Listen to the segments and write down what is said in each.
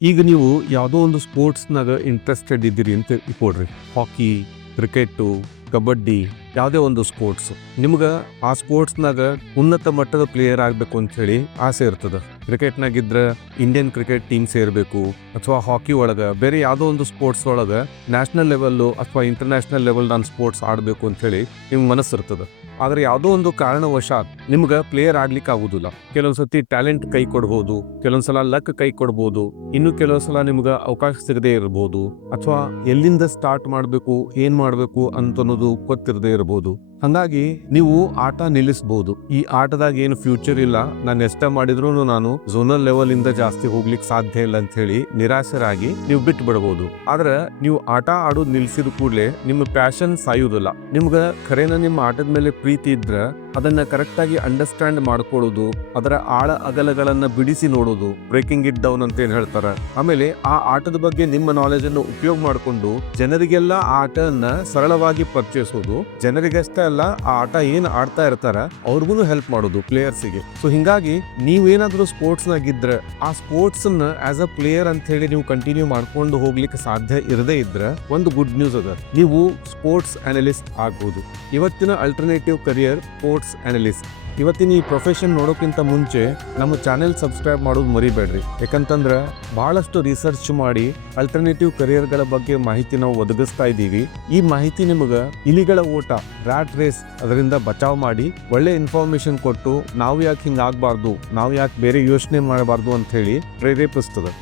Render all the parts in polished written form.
ಈಗ ನೀವು ಯಾವುದೋ ಒಂದು ಸ್ಪೋರ್ಟ್ಸ್ನಾಗ ಇಂಟ್ರೆಸ್ಟೆಡ್ ಇದ್ದೀರಿ ಅಂತ ಇಟ್ಕೊಡ್ರಿ. ಹಾಕಿ, ಕ್ರಿಕೆಟು, ಕಬಡ್ಡಿ, ಯಾವುದೇ ಒಂದು ಸ್ಪೋರ್ಟ್ಸ್ ನಿಮ್ಗೆ ಆ ಸ್ಪೋರ್ಟ್ಸ್ನಾಗ ಉನ್ನತ ಮಟ್ಟದ ಪ್ಲೇಯರ್ ಆಗಬೇಕು ಅಂತ ಹೇಳಿ ಆಸೆ ಇರ್ತದೆ. ಕ್ರಿಕೆಟ್ನಾಗಿದ್ರೆ ಇಂಡಿಯನ್ ಕ್ರಿಕೆಟ್ ಟೀಮ್ ಸೇರಬೇಕು, ಅಥವಾ ಹಾಕಿ ಒಳಗೆ ಬೇರೆ ಯಾವುದೋ ಒಂದು ಸ್ಪೋರ್ಟ್ಸ್ ಒಳಗೆ ನ್ಯಾಷನಲ್ ಲೆವೆಲ್ಲು ಅಥವಾ ಇಂಟರ್ನ್ಯಾಷನಲ್ ಲೆವೆಲ್ ನಾನು ಸ್ಪೋರ್ಟ್ಸ್ ಆಡಬೇಕು ಅಂತ ಹೇಳಿ ನಿಮ್ಗೆ ಮನಸ್ಸಿರ್ತದೆ. ಆದರೆ ಯಾವುದೋ ಒಂದು ಕಾರಣವಶಾತ್ ನಿಮ್ಗೆ ಪ್ಲೇಯರ್ ಆಗ್ಲಿಕ್ಕೆ ಆಗುದಿಲ್ಲ. ಕೆಲವೊಂದ್ಸತಿ ಟ್ಯಾಲೆಂಟ್ ಕೈ ಕೊಡ್ಬೋದು, ಕೆಲವೊಂದ್ಸಲ ಲಕ್ ಕೈ ಕೊಡ್ಬೋದು, ಇನ್ನು ಕೆಲವೊಂದ್ಸಲ ನಿಮ್ಗೆ ಅವಕಾಶ ಸಿಗದೆ ಇರ್ಬೋದು, ಅಥವಾ ಎಲ್ಲಿಂದ ಸ್ಟಾರ್ಟ್ ಮಾಡಬೇಕು ಏನ್ ಮಾಡಬೇಕು ಅಂತನ್ನೋದು ಗೊತ್ತಿರದೇ ಇರ್ಬೋದು. ಹಂಗಾಗಿ ನೀವು ಆಟ ನಿಲ್ಲಿಸಬಹುದು. ಈ ಆಟದಾಗ ಏನು ಫ್ಯೂಚರ್ ಇಲ್ಲ, ನಾನು ಎಷ್ಟ ಮಾಡಿದ್ರು ನಾನು ಝೋನಲ್ ಲೆವೆಲ್ ಇಂದ ಜಾಸ್ತಿ ಹೋಗ್ಲಿಕ್ಕೆ ಸಾಧ್ಯ ಇಲ್ಲ ಅಂತ ಹೇಳಿ ನಿರಾಶರಾಗಿ ನೀವು ಬಿಟ್ಟು ಬಿಡಬಹುದು. ಆದ್ರೆ ನೀವು ಆಟ ಆಡೋದು ನಿಲ್ಸಿದ ಕೂಡಲೇ ನಿಮ್ಮ ಪ್ಯಾಷನ್ ಸಾಯುವುದಿಲ್ಲ. ನಿಮ್ಗ ಖರೇನ ನಿಮ್ಮ ಆಟದ ಮೇಲೆ ಪ್ರೀತಿ ಇದ್ರ ಅದನ್ನ ಕರೆಕ್ಟ್ ಆಗಿ ಅಂಡರ್ಸ್ಟ್ಯಾಂಡ್ ಮಾಡ್ಕೊಳ್ಳೋದು, ಅದರ ಆಳ ಅಗಲಗಳನ್ನ ಬಿಡಿಸಿ ನೋಡೋದು, ಬ್ರೇಕಿಂಗ್ ಇಟ್ ಡೌನ್ ಅಂತ ಏನ್ ಹೇಳ್ತಾರ. ಆಮೇಲೆ ಆ ಆಟದ ಬಗ್ಗೆ ನಿಮ್ಮ ನಾಲೆಜ್ ಅನ್ನು ಉಪಯೋಗ ಮಾಡಿಕೊಂಡು ಜನರಿಗೆಲ್ಲ ಆ ಆಟವನ್ನ ಸರಳವಾಗಿ ಪರಿಚಯಿಸೋದು, ಜನರಿಗಷ್ಟೇ ಅಲ್ಲ ಆ ಆಟ ಏನ್ ಆಡ್ತಾ ಇರ್ತಾರ ಅವ್ರಿಗೂ ಹೆಲ್ಪ್ ಮಾಡೋದು ಪ್ಲೇಯರ್ಸಿಗೆ. ಸೊ ಹಿಂಗಾಗಿ ನೀವೇನಾದ್ರೂ ಸ್ಪೋರ್ಟ್ಸ್ ನಾಗಿದ್ರೆ ಆ ಸ್ಪೋರ್ಟ್ಸ್ ನ ಆಸ್ ಅ ಪ್ಲೇಯರ್ ಅಂತ ಹೇಳಿ ನೀವು ಕಂಟಿನ್ಯೂ ಮಾಡ್ಕೊಂಡು ಹೋಗ್ಲಿಕ್ಕೆ ಸಾಧ್ಯ ಇರದೇ ಇದ್ರೆ ಒಂದು ಗುಡ್ ನ್ಯೂಸ್ ಅದ, ನೀವು ಸ್ಪೋರ್ಟ್ಸ್ ಅನಲಿಸ್ಟ್ ಆಗ್ಬೋದು. ಇವತ್ತಿನ ಅಲ್ಟರ್ನೇಟಿವ್ ಕರಿಯರ್ ಸ್ಪೋರ್ಟ್ಸ್ ಅನಲಿಸ್ಟ್. ಇವತ್ತಿನ ಈ ಪ್ರೊಫೆಷನ್ ನೋಡೋಕ್ಕಿಂತ ಮುಂಚೆ ನಮ್ಮ ಚಾನೆಲ್ ಸಬ್ಸ್ಕ್ರೈಬ್ ಮಾಡೋದು ಮರಿಬೇಡ್ರಿ. ಯಾಕಂತಂದ್ರೆ ಬಹಳಷ್ಟು ರಿಸರ್ಚ್ ಮಾಡಿ ಅಲ್ಟರ್ನೇಟಿವ್ ಕರಿಯರ್ಗಳ ಬಗ್ಗೆ ಮಾಹಿತಿ ನಾವು ಒದಗಿಸ್ತಾ ಇದ್ದೀವಿ. ಈ ಮಾಹಿತಿ ನಿಮಗೆ ಇಲಿಗಳ ಓಟ, ರ್ಯಾಟ್ ರೇಸ್, ಅದರಿಂದ ಬಚಾವ್ ಮಾಡಿ ಒಳ್ಳೆ ಇನ್ಫಾರ್ಮೇಶನ್ ಕೊಟ್ಟು ನಾವು ಯಾಕೆ ಹಿಂಗಾಗಬಾರ್ದು, ನಾವು ಯಾಕೆ ಬೇರೆ ಯೋಚನೆ ಮಾಡಬಾರ್ದು ಅಂತ ಹೇಳಿ ಪ್ರೇರೇಪಿಸ್ತದೆ.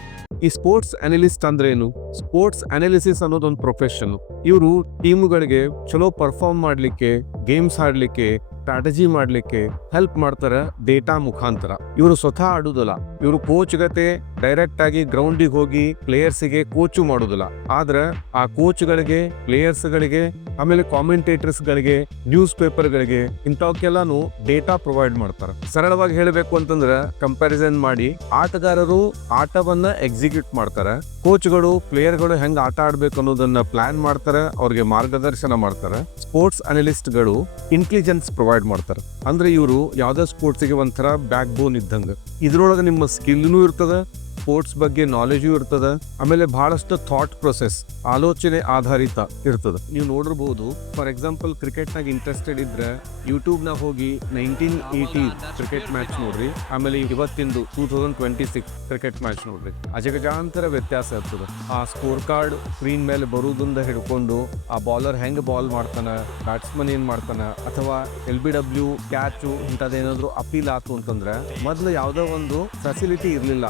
ಈ ಸ್ಪೋರ್ಟ್ಸ್ ಅನಲಿಸ್ಟ್ ಅಂದ್ರೆ ಏನು? ಸ್ಪೋರ್ಟ್ಸ್ ಅನಾಲಿಸಿಸ್ ಅನ್ನೋದೊಂದು ಪ್ರೊಫೆಷನ್. ಇವರು ಟೀಮ್ಗಳಿಗೆ ಚಲೋ ಪರ್ಫಾರ್ಮ್ ಮಾಡ್ಲಿಕ್ಕೆ, ಗೇಮ್ಸ್ ಆಡ್ಲಿಕ್ಕೆ, ಸ್ಟ್ರಾಟಜಿ ಮಾಡ್ಲಿಕ್ಕೆ ಹೆಲ್ಪ್ ಮಾಡ್ತಾರ ಡೇಟಾ ಮುಖಾಂತರ. ಇವರು ಸ್ವತಃ ಆಡುದಿಲ್ಲ, ಇವರು ಕೋಚ್ ಗತೆ ಡೈರೆಕ್ಟ್ ಆಗಿ ಗ್ರೌಂಡಿಗೆ ಹೋಗಿ ಪ್ಲೇಯರ್ಸ್ಗೆ ಕೋಚು ಮಾಡೋದಿಲ್ಲ. ಆದ್ರೆ ಆ ಕೋಚ್ಗಳಿಗೆ, ಪ್ಲೇಯರ್ಸ್ಗಳಿಗೆ, ಆಮೇಲೆ ಕಾಮೆಂಟೇಟರ್ಸ್ ಗಳಿಗೆ, ನ್ಯೂಸ್ ಪೇಪರ್ಗಳಿಗೆ ಇಂಥವಕ್ಕೆಲ್ಲಾನು ಡೇಟಾ ಪ್ರೊವೈಡ್ ಮಾಡ್ತಾರೆ. ಸರಳವಾಗಿ ಹೇಳಬೇಕು ಅಂತಂದ್ರೆ ಕಂಪ್ಯಾರಿಸನ್ ಮಾಡಿ ಆಟಗಾರರು ಆಟವನ್ನ ಎಕ್ಸಿಕ್ಯೂಟ್ ಮಾಡ್ತಾರೆ, ಕೋಚ್ಗಳು ಪ್ಲೇಯರ್ಗಳು ಹೆಂಗ್ ಆಟ ಆಡ್ಬೇಕು ಅನ್ನೋದನ್ನ ಪ್ಲಾನ್ ಮಾಡ್ತಾರೆ, ಅವ್ರಿಗೆ ಮಾರ್ಗದರ್ಶನ ಮಾಡ್ತಾರೆ. ಸ್ಪೋರ್ಟ್ಸ್ ಅನಲಿಸ್ಟ್ಗಳು ಇಂಟೆಲಿಜೆನ್ಸ್ ಪ್ರೊವೈಡ್ ಮಾಡ್ತಾರೆ. ಅಂದ್ರೆ ಇವರು ಯಾವ್ದೇ ಸ್ಪೋರ್ಟ್ಸ್ಗೆ ಒಂಥರ ಬ್ಯಾಕ್ ಬೋನ್ ಇದ್ದಂಗೆ. ಇದ್ರೊಳಗೆ ನಿಮ್ಮ ಸ್ಕಿಲ್ನೂ ಇರ್ತದೆ, ಸ್ಪೋರ್ಟ್ಸ್ ಬಗ್ಗೆ ನಾಲೆಜು ಇರ್ತದ, ಆಮೇಲೆ ಬಹಳಷ್ಟು ಥಾಟ್ ಪ್ರೊಸೆಸ್, ಆಲೋಚನೆ ಆಧಾರಿತ ಇರ್ತದೆ. ನೀವು ನೋಡಿರ್ಬಹುದು, ಫಾರ್ ಎಕ್ಸಾಂಪಲ್ ಕ್ರಿಕೆಟ್ನಾಗ ಇಂಟ್ರೆಸ್ಟೆಡ್ ಇದ್ರೆ ಯೂಟ್ಯೂಬ್ನಾಗ ಹೋಗಿ 1980 ಕ್ರಿಕೆಟ್ ಮ್ಯಾಚ್ ನೋಡ್ರಿ, ಆಮೇಲೆ ಇವತ್ತಿಂದು 2026 ಕ್ರಿಕೆಟ್ ಮ್ಯಾಚ್ ನೋಡ್ರಿ. ಅಜಗಜಾಂತರ ವ್ಯತ್ಯಾಸ ಇರ್ತದೆ. ಆ ಸ್ಕೋರ್ ಕಾರ್ಡ್ ಸ್ಕ್ರೀನ್ ಮೇಲೆ ಬರುವುದರಿಂದ ಹಿಡ್ಕೊಂಡು ಆ ಬಾಲರ್ ಹೆಂಗ್ ಬಾಲ್ ಮಾಡ್ತಾನ, ಬ್ಯಾಟ್ಸ್ಮನ್ ಏನ್ ಮಾಡ್ತಾನ, ಅಥವಾ LBW ಕ್ಯಾಚು ಇಂಥದ್ದೇನಾದ್ರು ಅಪೀಲ್ ಆತು ಅಂತಂದ್ರೆ ಮೊದಲು ಯಾವ್ದೋ ಒಂದು ಫೆಸಿಲಿಟಿ ಇರ್ಲಿಲ್ಲ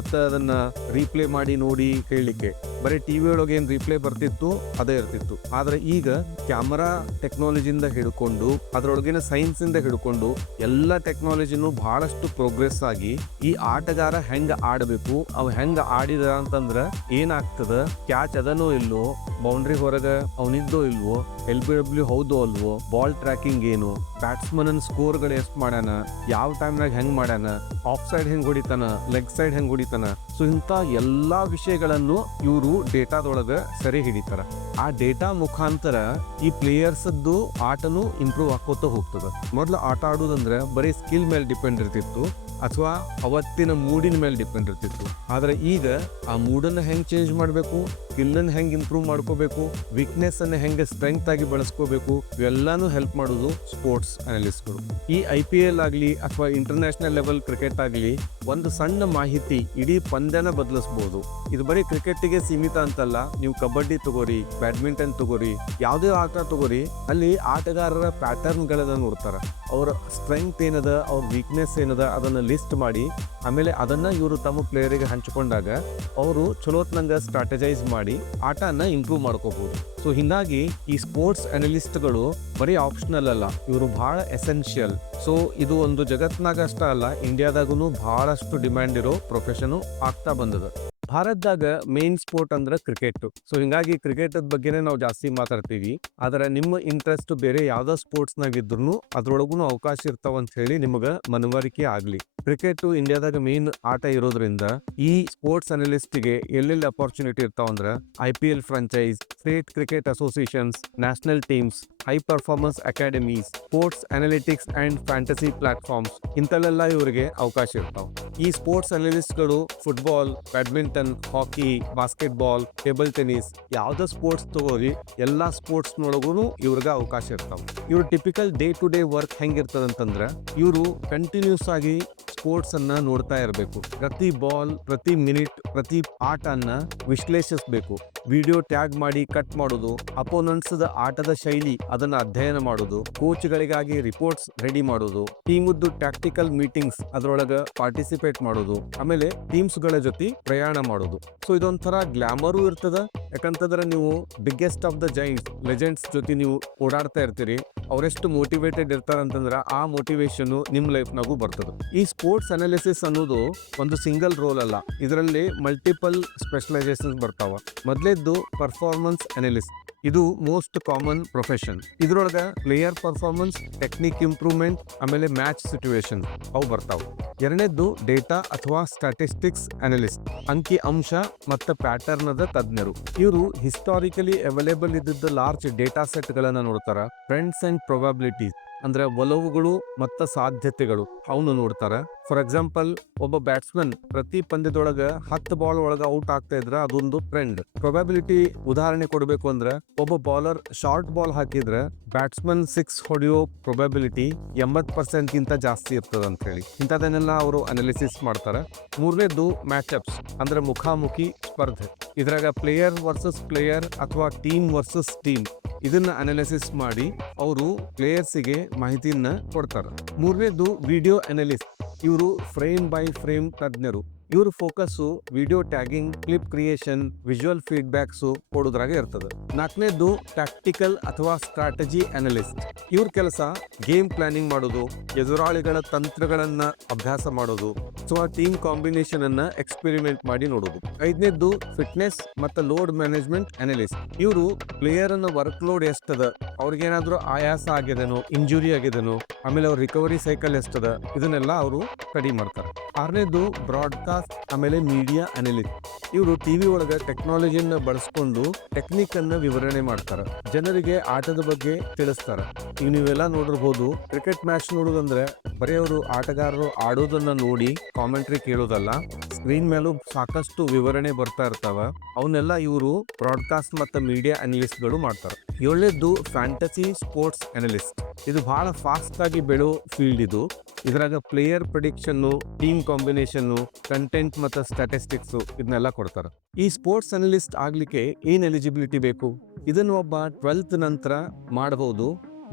ಅದನ್ನ ರೀಪ್ಲೇ ಮಾಡಿ ನೋಡಿ ಹೇಳಲಿಕ್ಕೆ. ಬರೀ ಟಿವಿ ಒಳಗೆ ಏನ್ ರೀಪ್ಲೇ ಬರ್ತಿತ್ತು ಅದೇ ಇರ್ತಿತ್ತು. ಆದ್ರೆ ಈಗ ಕ್ಯಾಮರಾ ಟೆಕ್ನಾಲಜಿಯಿಂದ ಹಿಡ್ಕೊಂಡು ಅದರೊಳಗಿನ ಸೈನ್ಸ್ ಇಂದ ಹಿಡ್ಕೊಂಡು ಎಲ್ಲ ಟೆಕ್ನಾಲಜಿನೂ ಬಹಳಷ್ಟು ಪ್ರೋಗ್ರೆಸ್ ಆಗಿ ಈ ಆಟಗಾರ ಹೆಂಗ ಆಡಬೇಕು, ಅವ್ ಹೆಂಗ ಆಡಿದ ಅಂತಂದ್ರ ಏನಾಗ್ತದ, ಕ್ಯಾಚ್ ಅದನೋ ಇಲ್ವೋ, ಬೌಂಡ್ರಿ ಹೊರಗ ಅವನಿದ್ದೋ ಇಲ್ವೋ, LBW ಹೌದೋ ಅಲ್ವೋ, ಬಾಲ್ ಟ್ರ್ಯಾಕಿಂಗ್ ಏನು, ಬ್ಯಾಟ್ಸ್ಮನ್ ಸ್ಕೋರ್ಗಳು ಎಷ್ಟು ಮಾಡ್ಯಾನ, ಯಾವ ಟೈಮ್ನಾಗ ಹೆಂಗ್ ಮಾಡ್ಯಾನ, ಆಫ್ ಸೈಡ್ ಹೆಂಗ್ ಹೊಡಿತಾನ, ಲೆಗ್ ಸೈಡ್ ಹೆಂಗ್ ಹೊಡಿತಾನ. ಸೊ ಇಂಥ ಎಲ್ಲಾ ವಿಷಯಗಳನ್ನು ಇವರು ಡೇಟಾದೊಳಗ ಸೆರೆ ಹಿಡಿತಾರ. ಆ ಡೇಟಾ ಮುಖಾಂತರ ಈ ಪ್ಲೇಯರ್ಸ್ ಆಟನು ಇಂಪ್ರೂವ್ ಆಕೋತ ಹೋಗ್ತದ. ಮೊದ್ಲು ಆಟ ಆಡುದಂದ್ರೆ ಬರೀ ಸ್ಕಿಲ್ ಮೇಲೆ ಡಿಪೆಂಡ್ ಇರ್ತಿತ್ತು, ಅಥವಾ ಅವತ್ತಿನ ಮೂಡಿನ ಮೇಲೆ ಡಿಪೆಂಡ್ ಇರ್ತಿತ್ತು. ಆದ್ರೆ ಈಗ ಆ ಮೂಡನ್ನ ಹೆಂಗ್ ಚೇಂಜ್ ಮಾಡಬೇಕು, ಸ್ಕಿಲ್ ಅನ್ನು ಹೆಂಗ್ ಇಂಪ್ರೂವ್ ಮಾಡ್ಕೋಬೇಕು, ವೀಕ್ನೆಸ್ ಅನ್ನ ಹೆಂಗೆ ಸ್ಟ್ರೆಂತ್ ಆಗಿ ಬಳಸ್ಕೋಬೇಕು, ಇವೆಲ್ಲಾನು ಹೆಲ್ಪ್ ಮಾಡೋದು ಸ್ಪೋರ್ಟ್ಸ್ ಅನಲಿಸ್ಟ್ಗಳು. ಈ IPL ಆಗ್ಲಿ ಅಥವಾ ಇಂಟರ್ನ್ಯಾಷನಲ್ ಲೆವೆಲ್ ಕ್ರಿಕೆಟ್ ಆಗ್ಲಿ ಒಂದು ಸಣ್ಣ ಮಾಹಿತಿ ಇಡೀ ಪಂದ್ಯನ ಬದಲಿಸಬಹುದು. ಇದು ಬರೀ ಕ್ರಿಕೆಟ್ಗೆ ಸೀಮಿತ ಅಂತಲ್ಲ, ನೀವು ಕಬಡ್ಡಿ ತಗೋರಿ, ಬ್ಯಾಡ್ಮಿಂಟನ್ ತಗೋರಿ, ಯಾವುದೇ ಆಟ ತಗೋರಿ, ಅಲ್ಲಿ ಆಟಗಾರರ ಪ್ಯಾಟರ್ನ್ ಗಳನ್ನ ನೋಡ್ತಾರ. ಅವ್ರ ಸ್ಟ್ರೆಂತ್ ಏನದ, ಅವ್ರ ವೀಕ್ನೆಸ್ ಏನದ ಅದನ್ನ ಲಿಸ್ಟ್ ಮಾಡಿ ಆಮೇಲೆ ಅದನ್ನ ಇವರು ತಮ್ಮ ಪ್ಲೇಯರಿಗೆ ಹಂಚಿಕೊಂಡಾಗ ಅವರು ಚಲೋತ್ನಂಗ ಸ್ಟ್ರಾಟಜೈಸ್ ಮಾಡಿ ಆಟನ ಇಂಪ್ರೂವ್ ಮಾಡ್ಕೋಬಹುದು. ಸೊ ಹಿಂಗಾಗಿ ಈ ಸ್ಪೋರ್ಟ್ಸ್ ಅನಲಿಸ್ಟ್ಗಳು ಬರೀ ಆಪ್ಷನಲ್ ಅಲ್ಲ, ಇವರು ಬಹಳ ಎಸೆನ್ಷಿಯಲ್. ಸೊ ಇದು ಒಂದು ಜಗತ್ನಾಗ ಅಷ್ಟ ಅಲ್ಲ, ಇಂಡಿಯಾದಾಗೂ ಬಹಳಷ್ಟು ಡಿಮ್ಯಾಂಡ್ ಇರೋ ಪ್ರೊಫೆಷನ್ ಆಗ್ತಾ ಬಂದದ. ಭಾರತದಾಗ ಮೇನ್ ಸ್ಪೋರ್ಟ್ ಅಂದ್ರೆ ಕ್ರಿಕೆಟ್. ಸೊ ಹಿಂಗಾಗಿ ಕ್ರಿಕೆಟ್ ಬಗ್ಗೆನೇ ನಾವು ಜಾಸ್ತಿ ಮಾತಾಡ್ತೀವಿ. ಆದ್ರೆ ನಿಮ್ಮ ಇಂಟ್ರೆಸ್ಟ್ ಬೇರೆ ಯಾವ್ದೋ ಸ್ಪೋರ್ಟ್ಸ್ ನಾಗಿದ್ರು ಅದ್ರೊಳಗೂ ಅವಕಾಶ ಇರ್ತಾವ ಅಂತ ಹೇಳಿ ನಿಮಗ ಮನವರಿಕೆ ಆಗ್ಲಿ. ಕ್ರಿಕೆಟ್ ಇಂಡಿಯಾದಾಗ ಮೇನ್ ಆಟ ಇರೋದ್ರಿಂದ ಈ ಸ್ಪೋರ್ಟ್ಸ್ ಅನಲಿಸ್ಟ್ಗೆ ಎಲ್ಲೆಲ್ಲಿ ಅಪರ್ಚುನಿಟಿ ಇರ್ತಾವಂದ್ರ IPL franchise, state cricket associations, national teams, high performance academies, sports analytics and fantasy platforms ಇಂಥಲ್ಲೆಲ್ಲ ಇವರಿಗೆ ಅವಕಾಶ ಇರ್ತಾವೆ. ಈ ಸ್ಪೋರ್ಟ್ಸ್ ಅನಾಲಿಸ್ಟ್ಗಳು football, badminton, hockey, basketball, table tennis ಯಾವುದೇ ಸ್ಪೋರ್ಟ್ಸ್ ತಗೋರಿ ಎಲ್ಲಾ ಸ್ಪೋರ್ಟ್ಸ್ನೊಳಗೂ ಇವ್ರಿಗೆ ಅವಕಾಶ ಇರ್ತಾವೆ. ಇವ್ರ typical day to day work ಹೆಂಗಿರ್ತದಂತಂದ್ರೆ ಇವರು ಕಂಟಿನ್ಯೂಸ್ ಆಗಿ ಸ್ಪೋರ್ಟ್ಸ್ ಅನ್ನ ನೋಡ್ತಾ ಇರಬೇಕು. ಪ್ರತಿ ಬಾಲ್, ಪ್ರತಿ ಮಿನಿಟ್, ಪ್ರತಿ ಆಟನ್ನ ವಿಶ್ಲೇಷಿಸಬೇಕು. ವಿಡಿಯೋ ಟ್ಯಾಗ್ ಮಾಡಿ ಕಟ್ ಮಾಡೋದು, ಅಪೋನೆಂಟ್ಸ್ ಆಟದ ಶೈಲಿ ಅದನ್ನ ಅಧ್ಯಯನ ಮಾಡೋದು, ಕೋಚ್ಗಳಿಗಾಗಿ ರಿಪೋರ್ಟ್ಸ್ ರೆಡಿ ಮಾಡೋದು, ಟೀಮ್ದು ಟ್ಯಾಕ್ಟಿಕಲ್ ಮೀಟಿಂಗ್ಸ್ ಅದರೊಳಗ ಪಾರ್ಟಿಸಿಪೇಟ್ ಮಾಡೋದು, ಆಮೇಲೆ ಟೀಮ್ಸ್ ಗಳ ಜೊತೆ ಪ್ರಯಾಣ ಮಾಡೋದು. ಸೊ ಇದೊಂಥರ ಗ್ಲಾಮರು ಇರ್ತದ. ಯಾಕಂತಂದ್ರೆ ನೀವು biggest of the Giants legends ಜೊತೆ ನೀವು ಓಡಾಡ್ತಾ ಇರ್ತೀರಿ. ಅವರೆಷ್ಟು ಮೋಟಿವೇಟೆಡ್ ಇರ್ತಾರಂತಂದ್ರ ಆ ಮೋಟಿವೇಶನ್ ನಿಮ್ ಲೈಫ್ನಾಗೂ ಬರ್ತದೆ. ಈ ಸ್ಪೋರ್ಟ್ಸ್ ಅನಾಲಿಸಿಸ್ ಅನ್ನೋದು ಒಂದು ಸಿಂಗಲ್ ರೋಲ್ ಅಲ್ಲ, ಇದರಲ್ಲಿ ಮಲ್ಟಿಪಲ್ ಸ್ಪೆಷಲೈಸೇಷನ್ ಬರ್ತಾವ. ಮೊದಲೇದ್ದು ಪರ್ಫಾರ್ಮೆನ್ಸ್ ಅನಾಲಿಸ್ಟ್, ಇದು ಮೋಸ್ಟ್ ಕಾಮನ್ ಪ್ರೊಫೆಷನ್. ಇದ್ರೊಳಗ ಪ್ಲೇಯರ್ ಪರ್ಫಾರ್ಮೆನ್ಸ್, ಟೆಕ್ನಿಕ್ ಇಂಪ್ರೂವ್ಮೆಂಟ್, ಆಮೇಲೆ ಮ್ಯಾಚ್ ಸಿಚುವೇಶನ್ ಅವು ಬರ್ತಾವ. ಎರಡನೇದ್ದು ಡೇಟಾ ಅಥವಾ ಸ್ಟಾಟಿಸ್ಟಿಕ್ಸ್ ಅನಾಲಿಸ್ಟ್, ಅಂಕಿ ಅಂಶ ಮತ್ತು ಪ್ಯಾಟರ್ನ್ ತಜ್ಞರು. ಇವರು ಹಿಸ್ಟಾರಿಕಲಿ ಅವೈಲೇಬಲ್ ಇದ್ದಿದ್ದ ಲಾರ್ಜ್ ಡೇಟಾ ಸೆಟ್ ಗಳನ್ನ ನೋಡ್ತಾರ. ಟ್ರೆಂಡ್ಸ್ ಅಂಡ್ ಪ್ರೊಬಬಿಲಿಟೀಸ್ ಅಂದ್ರೆ ಒಲವುಗಳು ಮತ್ತು ಸಾಧ್ಯತೆಗಳು ಅವನು ನೋಡ್ತಾರ. ಫಾರ್ ಎಕ್ಸಾಂಪಲ್, ಒಬ್ಬ ಬ್ಯಾಟ್ಸ್ಮನ್ ಪ್ರತಿ ಪಂದ್ಯದೊಳಗ 10 ಬಾಲ್ ಒಳಗ ಔಟ್ ಆಗ್ತಾ ಇದ್ರ ಅದೊಂದು ಟ್ರೆಂಡ್. ಪ್ರೊಬಬಿಲಿಟಿ ಉದಾಹರಣೆ ಕೊಡಬೇಕು ಅಂದ್ರೆ ಒಬ್ಬ ಬೌಲರ್ ಶಾರ್ಟ್ ಬಾಲ್ ಹಾಕಿದ್ರೆ ಬ್ಯಾಟ್ಸ್ಮನ್ 6 ಹೊಡೆಯೋ ಪ್ರೊಬಬಿಲಿಟಿ 80% ಗಿಂತ ಜಾಸ್ತಿ ಇರ್ತದ ಅಂತ ಹೇಳಿ ಇಂಥದನ್ನೆಲ್ಲ ಅವರು ಅನಾಲಿಸಿಸ್ ಮಾಡ್ತಾರ. ಮೂರನೇದ್ದು ಮ್ಯಾಚ್-ಅಪ್ಸ್ ಅಂದ್ರೆ ಮುಖಾಮುಖಿ ಸ್ಪರ್ಧೆ. ಇದ್ರಾಗ ಪ್ಲೇಯರ್ ವರ್ಸಸ್ ಪ್ಲೇಯರ್ ಅಥವಾ ಟೀಮ್ ವರ್ಸಸ್ ಟೀಮ್ ಇದನ್ನ ಅನಾಲಿಸಿಸ್ ಮಾಡಿ ಅವರು ಪ್ಲೇಯರ್ಸಿಗೆ ಮಾಹಿತಿಯನ್ನ ಕೊಡ್ತಾರೆ. ಮೂರನೇದು ವಿಡಿಯೋ ಅನಾಲಿಸ್ಟ್, ಇವರು ಫ್ರೇಮ್ ಬೈ ಫ್ರೇಮ್ ತಜ್ಞರು. ಇವ್ರ focus video tagging, clip creation, visual feedbacks ಕೊಡೋದ್ರಾಗ ಇರ್ತದೆ. ನಾಲ್ಕನೇದು ಟ್ಯಾಕ್ಟಿಕಲ್ ಅಥವಾ ಸ್ಟ್ರಾಟಜಿ ಅನಾಲಿಸ್ಟ್, ಇವ್ರ ಕೆಲಸ ಗೇಮ್ ಪ್ಲಾನಿಂಗ್ ಮಾಡೋದು, ಎದುರಾಳಿಗಳ ತಂತ್ರಗಳನ್ನ ಅಭ್ಯಾಸ ಮಾಡೋದು ಅಥವಾ ಟೀಮ್ ಕಾಂಬಿನೇಷನ್ ಅನ್ನ ಎಕ್ಸ್ಪೆರಿಮೆಂಟ್ ಮಾಡಿ ನೋಡೋದು. ಐದನೇದ್ದು ಫಿಟ್ನೆಸ್ ಮತ್ತು ಲೋಡ್ ಮ್ಯಾನೇಜ್ಮೆಂಟ್ ಅನಾಲಿಸ್ಟ್, ಇವರು ಪ್ಲೇಯರ್ ಅನ್ನ ವರ್ಕ್ ಲೋಡ್ ಎಷ್ಟದ, ಅವ್ರಿಗೇನಾದ್ರೂ ಆಯಾಸ ಆಗಿದೆನೋ, ಇಂಜುರಿ ಆಗಿದೆನೋ, ಆಮೇಲೆ ಅವ್ರ ರಿಕವರಿ ಸೈಕಲ್ ಎಷ್ಟದ ಇದನ್ನೆಲ್ಲ ಅವರು ಸ್ಟಡಿ ಮಾಡ್ತಾರೆ. ಆರನೇದು ಬ್ರಾಡ್ಕಾಸ್ಟ್ ಆಮೇಲೆ ಮೀಡಿಯಾ ಅನಾಲಿಸ್ಟ್, ಇವರು ಟಿವಿ ಒಳಗ ಟೆಕ್ನಾಲಜಿಯನ್ನ ಬಳಸ್ಕೊಂಡು ಟೆಕ್ನಿಕ್ ಅನ್ನ ವಿವರಣೆ ಮಾಡ್ತಾರ, ಜನರಿಗೆ ಆಟದ ಬಗ್ಗೆ ತಿಳಿಸ್ತಾರ. ಈಗ ನೀವೆಲ್ಲ ನೋಡಿರ್ಬೋದು, ಕ್ರಿಕೆಟ್ ಮ್ಯಾಚ್ ನೋಡೋದಂದ್ರೆ ಬರೀ ಅವರು ಆಟಗಾರರು ಆಡೋದನ್ನ ನೋಡಿ ಕಾಮೆಂಟ್ರಿ ಕೇಳೋದಲ್ಲ, ಸ್ಕ್ರೀನ್ ಮೇಲೂ ಸಾಕಷ್ಟು ವಿವರಣೆ ಬರ್ತಾ ಇರ್ತಾವ. ಅವನ್ನೆಲ್ಲ ಇವರು ಬ್ರಾಡ್ಕಾಸ್ಟ್ ಮತ್ತು ಮೀಡಿಯಾ ಅನಲಿಸ್ಟ್ಗಳು ಮಾಡ್ತಾರೆ. ಏಳನೇದ್ದು ಫ್ಯಾಂಟಸಿ ಸ್ಪೋರ್ಟ್ಸ್ ಅನಲಿಸ್ಟ್, ಇದು ಬಹಳ ಫಾಸ್ಟ್ ಆಗಿ ಬೆಳೋ ಫೀಲ್ಡ್. ಇದ್ರಾಗ player prediction, team combination, content ಮತ್ತು ಸ್ಟ್ಯಾಟಿಸ್ಟಿಕ್ಸ್ ಇದನ್ನೆಲ್ಲ ಕೊಡ್ತಾರೆ. ಈ ಸ್ಪೋರ್ಟ್ಸ್ ಅನಲಿಸ್ಟ್ ಆಗ್ಲಿಕ್ಕೆ ಏನ್ ಎಲಿಜಿಬಿಲಿಟಿ ಬೇಕು? ಇದನ್ನು ಒಬ್ಬ 12th ನಂತರ ಮಾಡಬಹುದು.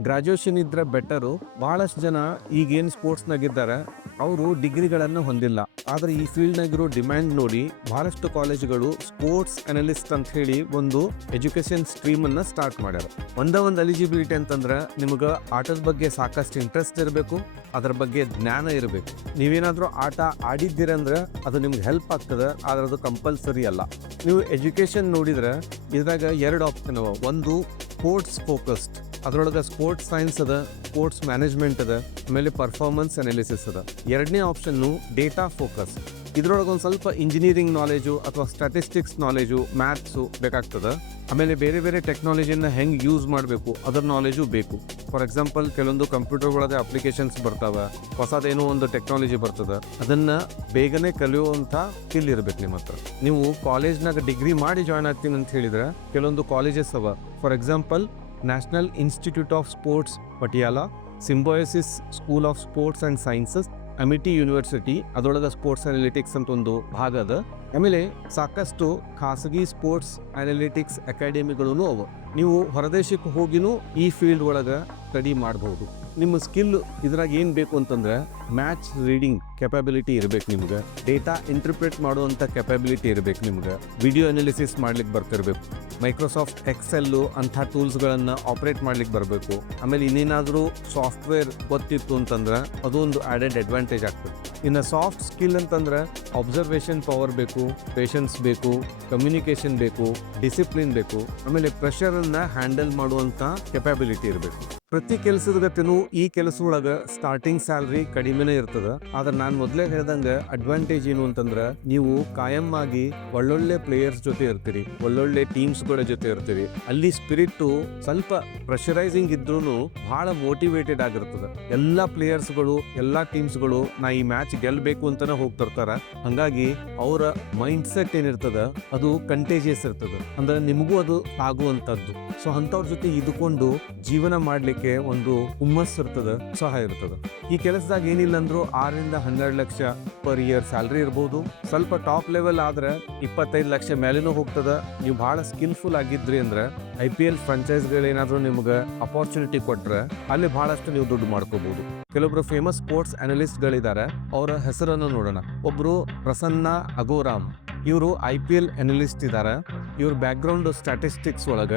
ಗ್ರಾಜುಯೇಷನ್ ಇದ್ರೆ ಬೆಟರು. ಬಹಳಷ್ಟು ಜನ ಈಗೇನು ಸ್ಪೋರ್ಟ್ಸ್ನಾಗಿದ್ದಾರೆ ಅವರು ಡಿಗ್ರಿಗಳನ್ನು ಹೊಂದಿಲ್ಲ. ಆದರೆ ಈ ಫೀಲ್ಡ್ನಾಗಿರೋ ಡಿಮ್ಯಾಂಡ್ ನೋಡಿ ಬಹಳಷ್ಟು ಕಾಲೇಜುಗಳು ಸ್ಪೋರ್ಟ್ಸ್ ಅನಲಿಸ್ಟ್ ಅಂತ ಹೇಳಿ ಒಂದು ಎಜುಕೇಶನ್ ಸ್ಟ್ರೀಮ್ ಅನ್ನ ಸ್ಟಾರ್ಟ್ ಮಾಡ್ಯಾರ. ಒಂದು ಎಲಿಜಿಬಿಲಿಟಿ ಅಂತಂದ್ರೆ ನಿಮ್ಗೆ ಆಟದ ಬಗ್ಗೆ ಸಾಕಷ್ಟು ಇಂಟ್ರೆಸ್ಟ್ ಇರಬೇಕು, ಅದ್ರ ಬಗ್ಗೆ ಜ್ಞಾನ ಇರಬೇಕು. ನೀವೇನಾದ್ರೂ ಆಟ ಆಡಿದ್ದೀರಂದ್ರೆ ಅದು ನಿಮ್ಗೆ ಹೆಲ್ಪ್ ಆಗ್ತದೆ, ಆದ್ರೆ ಅದು ಕಂಪಲ್ಸರಿ ಅಲ್ಲ. ನೀವು ಎಜುಕೇಶನ್ ನೋಡಿದ್ರೆ ಇದ್ರಾಗ 2 ಆಪ್ಷನ್ ಅವ. ಒಂದು ಸ್ಪೋರ್ಟ್ಸ್ ಫೋಕಸ್ಡ್, ಅದರೊಳಗೆ ಸ್ಪೋರ್ಟ್ಸ್ ಸೈನ್ಸ್ ಅದ, ಸ್ಪೋರ್ಟ್ಸ್ ಮ್ಯಾನೇಜ್ಮೆಂಟ್ ಅದ, ಆಮೇಲೆ ಪರ್ಫಾರ್ಮೆನ್ಸ್ ಅನಾಲಿಸಿಸ್ ಅದ. ಎರಡನೇ ಆಪ್ಷನ್ನು ಡೇಟಾ ಫೋಕಸ್, ಇದ್ರೊಳಗೆ ಒಂದು ಸ್ವಲ್ಪ ಇಂಜಿನಿಯರಿಂಗ್ ನಾಲೆಜು ಅಥವಾ ಸ್ಟ್ಯಾಟಿಸ್ಟಿಕ್ಸ್ ನಾಲೆಜು, ಮ್ಯಾಥ್ಸು ಬೇಕಾಗ್ತದೆ. ಆಮೇಲೆ ಬೇರೆ ಬೇರೆ ಟೆಕ್ನಾಲಜಿನ ಹೆಂಗೆ ಯೂಸ್ ಮಾಡಬೇಕು ಅದರ ನಾಲೆಜು ಬೇಕು. ಫಾರ್ ಎಕ್ಸಾಂಪಲ್, ಕೆಲವೊಂದು ಕಂಪ್ಯೂಟರ್ಗಳದ ಅಪ್ಲಿಕೇಶನ್ಸ್ ಬರ್ತಾವೆ, ಹೊಸದೇನೋ ಒಂದು ಟೆಕ್ನಾಲಜಿ ಬರ್ತದೆ, ಅದನ್ನ ಬೇಗನೆ ಕಲಿಯುವಂಥ ಸ್ಕಿಲ್ ಇರಬೇಕು ನಿಮ್ಮ ಹತ್ರ. ನೀವು ಕಾಲೇಜ್ನಾಗ ಡಿಗ್ರಿ ಮಾಡಿ ಜಾಯ್ನ್ ಆಗ್ತೀನಿ ಅಂತ ಹೇಳಿದ್ರೆ ಕೆಲವೊಂದು ಕಾಲೇಜಸ್ ಅವ. For example, national institute of sports Patiala, Symbiosis school of sports and sciences, Amity university, ಅದರೊಳಗೆ ಸ್ಪೋರ್ಟ್ಸ್ ಅನಾಲಿಟಿಕ್ಸ್ ಅಂತ ಒಂದು ಭಾಗ ಅದ. ಆಮೇಲೆ ಸಾಕಷ್ಟು ಖಾಸಗಿ ಸ್ಪೋರ್ಟ್ಸ್ ಅನಾಲಿಟಿಕ್ಸ್ ಅಕಾಡೆಮಿಗಳೂ ಅವ. ನೀವು ಹೊರದೇಶಕ್ಕೆ ಹೋಗಿನೂ ಈ ಫೀಲ್ಡ್ ಒಳಗೆ ಸ್ಟಡಿ ಮಾಡಬಹುದು. ನಿಮ್ಮ ಸ್ಕಿಲ್ ಇದ್ರಾಗ ಏನು ಬೇಕು ಅಂತಂದ್ರೆ ಮ್ಯಾಚ್ ರೀಡಿಂಗ್ ಕೆಪಬಿಲಿಟಿ ಇರಬೇಕು ನಿಮ್ಗೆ, ಡೇಟಾ ಇಂಟರ್ಪ್ರಿಟ್ ಮಾಡುವಂಥ ಕೆಪಬಿಲಿಟಿ ಇರಬೇಕು ನಿಮ್ಗೆ, ವಿಡಿಯೋ ಅನಾಲಿಸಿಸ್ ಮಾಡ್ಲಿಕ್ಕೆ ಬರ್ತಿರ್ಬೇಕು, ಮೈಕ್ರೋಸಾಫ್ಟ್ ಎಕ್ಸೆಲ್ಲು ಅಂಥ ಟೂಲ್ಸ್ಗಳನ್ನು ಆಪ್ರೇಟ್ ಮಾಡ್ಲಿಕ್ಕೆ ಬರಬೇಕು. ಆಮೇಲೆ ಇನ್ನೇನಾದರೂ ಸಾಫ್ಟ್ವೇರ್ ಗೊತ್ತಿತ್ತು ಅಂತಂದ್ರೆ ಅದು ಒಂದು ಆ್ಯಡೆಡ್ ಅಡ್ವಾಂಟೇಜ್ ಆಗ್ತದೆ. ಇನ್ನು ಸಾಫ್ಟ್ ಸ್ಕಿಲ್ ಅಂತಂದ್ರೆ ಅಬ್ಸರ್ವೇಷನ್ ಪವರ್ ಬೇಕು, ಪೇಷನ್ಸ್ ಬೇಕು, ಕಮ್ಯುನಿಕೇಷನ್ ಬೇಕು, ಡಿಸಿಪ್ಲಿನ್ ಬೇಕು, ಆಮೇಲೆ ಪ್ರೆಷರನ್ನು ಹ್ಯಾಂಡಲ್ ಮಾಡುವಂಥ ಕೆಪಬಿಲಿಟಿ ಇರಬೇಕು. ಪ್ರತಿ ಕೆಲಸದ ಗತಿನೂ ಈ ಕೆಲಸ ಒಳಗ ಸ್ಟಾರ್ಟಿಂಗ್ ಸ್ಯಾಲ್ರಿ ಕಡಿಮೆನೇ ಇರ್ತದ. ಆದ್ರೆ ನಾನು ಮೊದಲೇ ಹೇಳ್ದಂಗ ಅಡ್ವಾಂಟೇಜ್ ಏನು ಅಂತಂದ್ರ ನೀವು ಕಾಯಂ ಆಗಿ ಒಳ್ಳೊಳ್ಳೆ ಪ್ಲೇಯರ್ಸ್ ಜೊತೆ ಇರ್ತೀರಿ, ಒಳ್ಳೊಳ್ಳೆ ಟೀಮ್ಸ್ ಗಳ ಜೊತೆ ಇರ್ತೀರಿ. ಅಲ್ಲಿ ಸ್ಪಿರಿಟ್ ಸ್ವಲ್ಪ ಪ್ರೆಷರೈಸಿಂಗ್ ಇದ್ರೂ ಬಹಳ ಮೋಟಿವೇಟೆಡ್ ಆಗಿರ್ತದ. ಎಲ್ಲಾ ಪ್ಲೇಯರ್ಸ್ ಗಳು, ಎಲ್ಲಾ ಟೀಮ್ಸ್ ಗಳು ನಾ ಈ ಮ್ಯಾಚ್ ಗೆಲ್ಬೇಕು ಅಂತಾನೆ ಹೋಗ್ತಿರ್ತಾರ. ಹಂಗಾಗಿ ಅವರ ಮೈಂಡ್ ಸೆಟ್ ಏನಿರ್ತದ ಅದು ಕಂಟೇಜಿಯಸ್ ಇರ್ತದ, ಅಂದ್ರೆ ನಿಮಗೂ ಅದು ಆಗುವಂತದ್ದು. ಸೊ ಅಂತವ್ರ ಜೊತೆ ಇದ್ಕೊಂಡು ಜೀವನ ಮಾಡ್ಲಿಕ್ಕೆ ಒಂದು ಹುಮ್ಮಸ್ ಇರ್ತದ, ಉತ್ಸಾಹ ಇರ್ತದ. ಈ ಕೆಲಸದಾಗ ಏನಿಲ್ಲ ಅಂದ್ರೂ 6-12 ಲಕ್ಷ ಪರ್ ಇಯರ್ ಸ್ಯಾಲ್ರಿ ಇರ್ಬೋದು. ಸ್ವಲ್ಪ ಟಾಪ್ ಲೆವೆಲ್ ಆದ್ರೆ 25 ಲಕ್ಷ ಮೇಲೇನೂ ಹೋಗ್ತದ. ನೀವು ಬಹಳ ಸ್ಕಿಲ್ಫುಲ್ ಆಗಿದ್ರಿ ಅಂದ್ರೆ IPL ಫ್ರಾಂಚೈಸ್ಗಳೇನಾದ್ರೂ ನಿಮ್ಗೆ ಅಪಾರ್ಚುನಿಟಿ ಕೊಟ್ರೆ ಅಲ್ಲಿ ಬಹಳಷ್ಟು ನೀವು ದುಡ್ಡು ಮಾಡ್ಕೋಬಹುದು. ಕೆಲವೊಬ್ರು ಫೇಮಸ್ ಸ್ಪೋರ್ಟ್ಸ್ ಅನಲಿಸ್ಟ್ ಗಳಿದ್ದಾರೆ, ಅವರ ಹೆಸರನ್ನು ನೋಡೋಣ. ಒಬ್ರು ಪ್ರಸನ್ನ ಅಗೋರಾಮ್, ಇವರು IPL ಅನಲಿಸ್ಟ್ ಇದ್ದಾರೆ. ಇವ್ರ ಬ್ಯಾಕ್ ಗ್ರೌಂಡ್ ಸ್ಟ್ಯಾಟಿಸ್ಟಿಕ್ಸ್ ಒಳಗ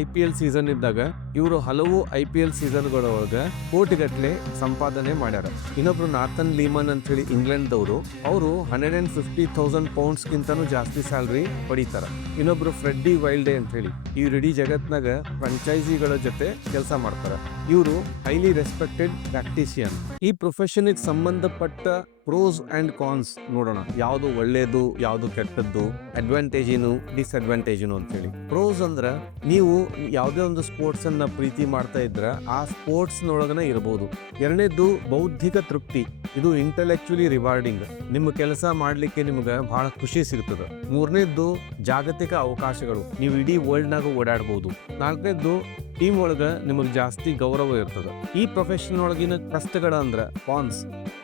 IPL ಸೀಸನ್ ಇದ್ದಾಗ ಇವರು ಹಲವು IPL ಸೀಸನ್ಗಳೊಳಗ ಕೋಟಿಗಟ್ಟಲೆ ಸಂಪಾದನೆ ಮಾಡ್ಯಾರ. ಇನ್ನೊಬ್ರು ನಾರ್ಥನ್ ಲೀಮನ್ ಅಂತ ಹೇಳಿ ಇಂಗ್ಲೆಂಡ್ ದವರು, ಅವರು 150,000 ಪೌಂಡ್ಸ್ ಗಿಂತನೂ ಜಾಸ್ತಿ ಸ್ಯಾಲ್ರಿ ಪಡಿತಾರ. ಇನ್ನೊಬ್ರು ಫ್ರೆಡ್ಡಿ ವೈಲ್ಡೆ ಅಂತ ಹೇಳಿ, ಇವ್ರು ಇಡೀ ಜಗತ್ನಾಗ ಫ್ರಾಂಚೈಸಿಗಳ ಜೊತೆ ಕೆಲಸ ಮಾಡ್ತಾರ. ಇವರು ಹೈಲಿ ರೆಸ್ಪೆಕ್ಟೆಡ್ ಪ್ರಾಕ್ಟೀಷಿಯನ್. ಈ ಪ್ರೊಫೆಷನ್ ಸಂಬಂಧಪಟ್ಟ ಪ್ರೋಸ್ ಅಂಡ್ ಕಾನ್ಸ್ ನೋಡೋಣ. ಯಾವುದು ಒಳ್ಳೇದು, ಯಾವುದು ಕೆಟ್ಟದ್ದು, ಅಡ್ವಾಂಟೇಜ್ ಏನು, ಡಿಸ್ಅಡ್ವಾಂಟೇಜ್ ಏನು ಅಂತ ಹೇಳಿ. ಪ್ರೋಸ್ ಅಂದ್ರ ನೀವು ಯಾವುದೇ ಒಂದು ಸ್ಪೋರ್ಟ್ಸ್ ಅನ್ನ ಪ್ರೀತಿ ಮಾಡ್ತಾ ಇದ್ರ ಆ ಸ್ಪೋರ್ಟ್ಸ್ ನೊಳಗನ ಇರಬಹುದು. ಎರಡನೇದ್ದು ಬೌದ್ಧಿಕ ತೃಪ್ತಿ, ಇದು ಇಂಟೆಲೆಕ್ಚುಲಿ ರಿವಾರ್ಡಿಂಗ್, ನಿಮ್ಮ ಕೆಲಸ ಮಾಡ್ಲಿಕ್ಕೆ ನಿಮ್ಗೆ ಬಹಳ ಖುಷಿ ಸಿಗ್ತದೆ. ಮೂರನೇದ್ದು ಜಾಗತಿಕ ಅವಕಾಶಗಳು, ನೀವು ಇಡೀ ವರ್ಲ್ಡ್ ನಾಗ ಓಡಾಡಬಹುದು. ನಾಲ್ಕನೇದ್ದು ಟೀಮ್ ಒಳಗ ನಿಮಗೆ ಜಾಸ್ತಿ ಗೌರವ ಇರ್ತದೆ. ಈ ಪ್ರೊಫೆಷನ್ ಒಳಗಿನ ಕಷ್ಟಗಳ ಅಂದ್ರ ಕಾನ್ಸ್,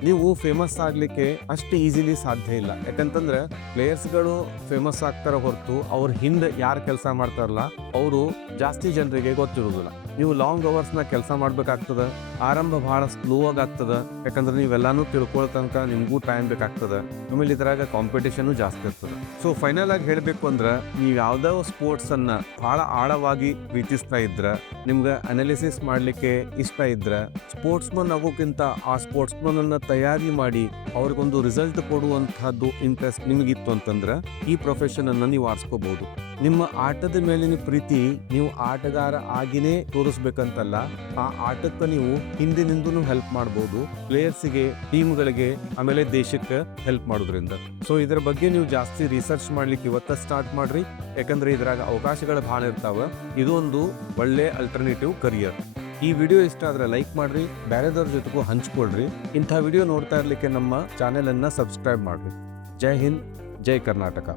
ನೀವು ಫೇಮಸ್ ಆಗ್ಲಿಕ್ಕೆ ಅಷ್ಟು ಈಸಿಲಿ ಸಾಧ್ಯ ಇಲ್ಲ. ಯಾಕಂತಂದ್ರೆ ಪ್ಲೇಯರ್ಸ್ಗಳು ಫೇಮಸ್ ಆಗ್ತಾರ ಹೊರತು ಅವ್ರ ಹಿಂದೆ ಯಾರು ಕೆಲಸ ಮಾಡ್ತಾರಲ್ಲ ಅವರು ಜಾಸ್ತಿ ಜನರಿಗೆ ಗೊತ್ತಿರುವುದಿಲ್ಲ. ನೀವು ಲಾಂಗ್ ಅವರ್ಸ್ ನ ಕೆಲಸ ಮಾಡ್ಬೇಕಾಗ್ತದ. ಆರಂಭ ಬಹಳ ಸ್ಲೋ ಆಗ್ತದ, ಯಾಕಂದ್ರೆ ನೀವೆಲ್ಲಾನು ತಿಳ್ಕೊಳ್ಳೋ ತನಕ ನಿಮ್ಗೂ ಟೈಮ್ ಬೇಕಾಗ್ತದ. ಆಮೇಲೆ ಇದ್ರಾಗ ಕಾಂಪಿಟೇಷನ್ ಜಾಸ್ತಿ ಇರ್ತದೆ. ಸೊ ಫೈನಲ್ ಆಗಿ ಹೇಳ್ಬೇಕು ಅಂದ್ರೆ, ನೀವು ಯಾವ್ದೋ ಸ್ಪೋರ್ಟ್ಸ್ ಅನ್ನ ಬಹಳ ಆಳವಾಗಿ ಪ್ರೀತಿಸ್ತಾ ಇದ್ರ, ನಿಮ್ಗೆ ಅನಾಲಿಸಿಸ್ ಮಾಡ್ಲಿಕ್ಕೆ ಇಷ್ಟ ಇದ್ರ, ಸ್ಪೋರ್ಟ್ಸ್ ಮನ್ ಆಗೋಕ್ಕಿಂತ ಆ ಸ್ಪೋರ್ಟ್ಸ್ ಮನ್ ಅನ್ನ ತಯಾರಿ ಮಾಡಿ ಅವ್ರಿಗೊಂದು ರಿಸಲ್ಟ್ ಕೊಡುವಂತಹದ್ದು ಇಂಟ್ರೆಸ್ಟ್ ನಿಮಗಿತ್ತು ಅಂತಂದ್ರೆ ಈ ಪ್ರೊಫೆಷನ್ ಅನ್ನ ನೀವು ಆರಿಸ್ಕೋಬಹುದು. ನಿಮ್ಮ ಆಟದ ಮೇಲಿನ ಪ್ರೀತಿ ನೀವು ಆಟಗಾರ ಆಗಿನೇ ತೋರಿಸ್ಬೇಕಂತಲ್ಲ, ಆ ಆಟಕ್ಕೆ ನೀವು ಹಿಂದಿನಿಂದನೂ ಹೆಲ್ಪ್ ಮಾಡಬಹುದು, ಪ್ಲೇಯರ್ಸಿಗೆ, ಟೀಮ್ಗಳಿಗೆ, ಆಮೇಲೆ ದೇಶಕ್ಕೆ ಹೆಲ್ಪ್ ಮಾಡೋದ್ರಿಂದ. ಸೊ ಇದರ ಬಗ್ಗೆ ನೀವು ಜಾಸ್ತಿ ರಿಸರ್ಚ್ ಮಾಡ್ಲಿಕ್ಕೆ ಇವತ್ತ ಸ್ಟಾರ್ಟ್ ಮಾಡ್ರಿ, ಯಾಕಂದ್ರೆ ಇದ್ರಾಗ ಅವಕಾಶಗಳು ಬಹಳ ಇರ್ತಾವ. ಇದು ಒಂದು ಒಳ್ಳೆ ಅಲ್ಟರ್ನೇಟಿವ್ ಕರಿಯರ್. ಈ ವಿಡಿಯೋ ಇಷ್ಟ ಆದ್ರೆ ಲೈಕ್ ಮಾಡ್ರಿ, ಬೇರೆದವ್ರ ಜೊತೆಗೂ ಹಂಚ್ಕೊಳ್ರಿ. ಇಂಥ ವಿಡಿಯೋ ನೋಡ್ತಾ ಇರ್ಲಿಕ್ಕೆ ನಮ್ಮ ಚಾನೆಲ್ ಅನ್ನ ಸಬ್ಸ್ಕ್ರೈಬ್ ಮಾಡ್ರಿ. ಜೈ ಹಿಂದ್, ಜೈ ಕರ್ನಾಟಕ.